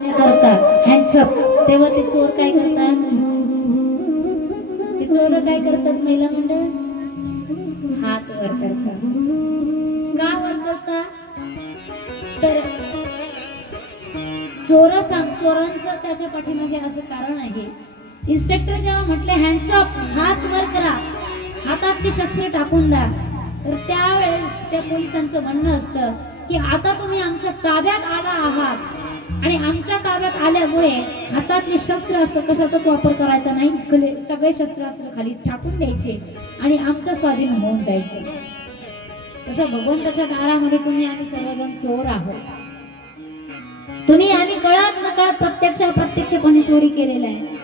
करतात. हँडसअप तेव्हा ते चोर काय करतात? ते चोर काय करतात महिला मंडळ? हात वर करतात. का वर करतात? तर चोर सांग चोरांचं त्याच्या पाठीमागे असं कारण आहे. इन्स्पेक्टर जेव्हा म्हटले हँडसअप हात वर करा. हातातली शस्त्र टाकून द्या. तर त्यावेळेस त्या पोलिसांचं म्हणणं असतं की आता तुम्ही आमच्या ताब्यात आला आहात. आणि आमच्या ताब्यात आल्यामुळे हातातले शस्त्र असतं कशाचाच वापर करायचा नाही. सगळे शस्त्र असत्र खाली टाकून द्यायचे आणि आमचं स्वाधीन होऊन जायचं. तसं भगवंताच्या दारामध्ये तुम्ही आम्ही सर्वजण चोर आहोत. तुम्ही आम्ही कळत न कळत प्रत्यक्ष अप्रत्यक्षपणे चोरी केलेल्या आहे.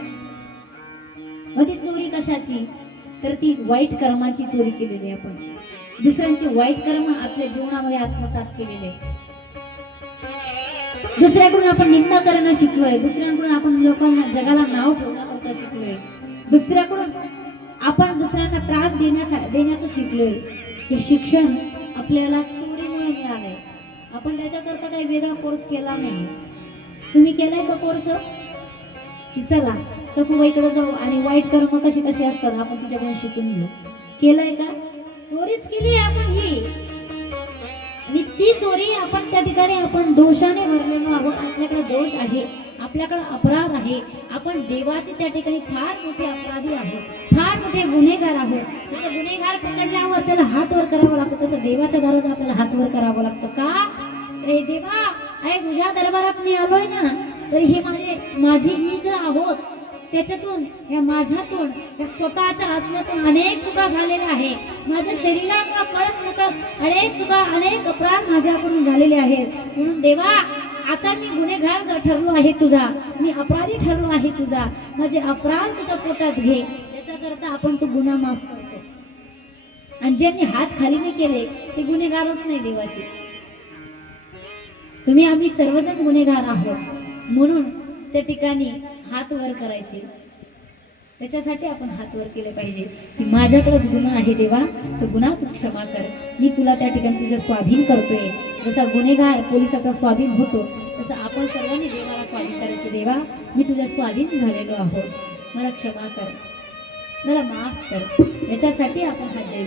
मग ती चोरी कशाची? तर ती वाईट कर्माची चोरी केलेली आहे आपण. दुसऱ्यांची वाईट कर्म आपल्या जीवनामध्ये आत्मसात केलेले आहे. दुसऱ्याकडून आपण निंदा करणं शिकलोय. दुसऱ्यांकडून आपण लोकांना जगाला नाव ठेवणं करता शिकलोय. दुसऱ्याकडून आपण दुसऱ्यांना त्रास देण्यासाठी देण्याचं शिकलोय. हे शिक्षण आपल्याला चोरीमुळे मिळालंय. आपण त्याच्याकरता काही वेगळा कोर्स केला नाही. तुम्ही केलाय का कोर्स की चला सखूबाईकडे जाऊ आणि वाईट कर्म कशी कशी असतात आपण तिच्याकडून शिकून घेऊ. केलंय का? चोरीच केली आहे आपण ही. ही ती चोरी आपण त्या ठिकाणी आपण दोषाने भरलेलो आहोत. आपल्याकडे दोष आहे. आपल्याकडे अपराध आहे. आपण देवाचे त्या ठिकाणी फार मोठे अपराधी आहोत. फार मोठे गुन्हेगार आहोत. जसं गुन्हेगार पकडल्यावर त्याला हात वर करावं लागतं तसं देवाच्या दारात आपल्याला हात वर करावं लागतं. का? अरे देवा अरे तुझ्या दरबारात मी आलोय ना तर हे माझे माझी मी जर आहोत. त्याच्यातून या माझ्यातून या स्वतःच्या आत्म्यातून अनेक चुका झालेल्या आहे माझ्या शरीराला कळत नकळत अनेक चुका अनेक अपराध माझ्याकडून झालेले आहेत. म्हणून देवा आता मी गुन्हेगार जर ठरलो आहे तुझा मी अपराधी ठरलो आहे तुझा माझे अपराध तुझ्या पोटात घे. त्याच्याकरता आपण तो गुन्हा माफ करतो. आणि ज्यांनी हात खाली नाही केले ते गुन्हेगारच नाही देवाचे. तुम्ही आम्ही सर्वजण गुन्हेगार आहोत. म्हणून त्या ठिकाणी हात वर करायचे. त्याच्यासाठी आपण हात वर केले पाहिजे. की माझ्याकडे गुन्हा आहे देवा तो गुन्हा तू क्षमा कर. मी तुला त्या ठिकाणी तुझ्या स्वाधीन करतोय. जसा गुन्हेगार पोलिसाचा स्वाधीन होतो तसं आपण सर्वांनी देवाला स्वाधीन करायचं. देवा मी तुझ्या स्वाधीन झालेलो आहोत. मला क्षमा कर. मला माफ कर. याच्यासाठी आपण हा जय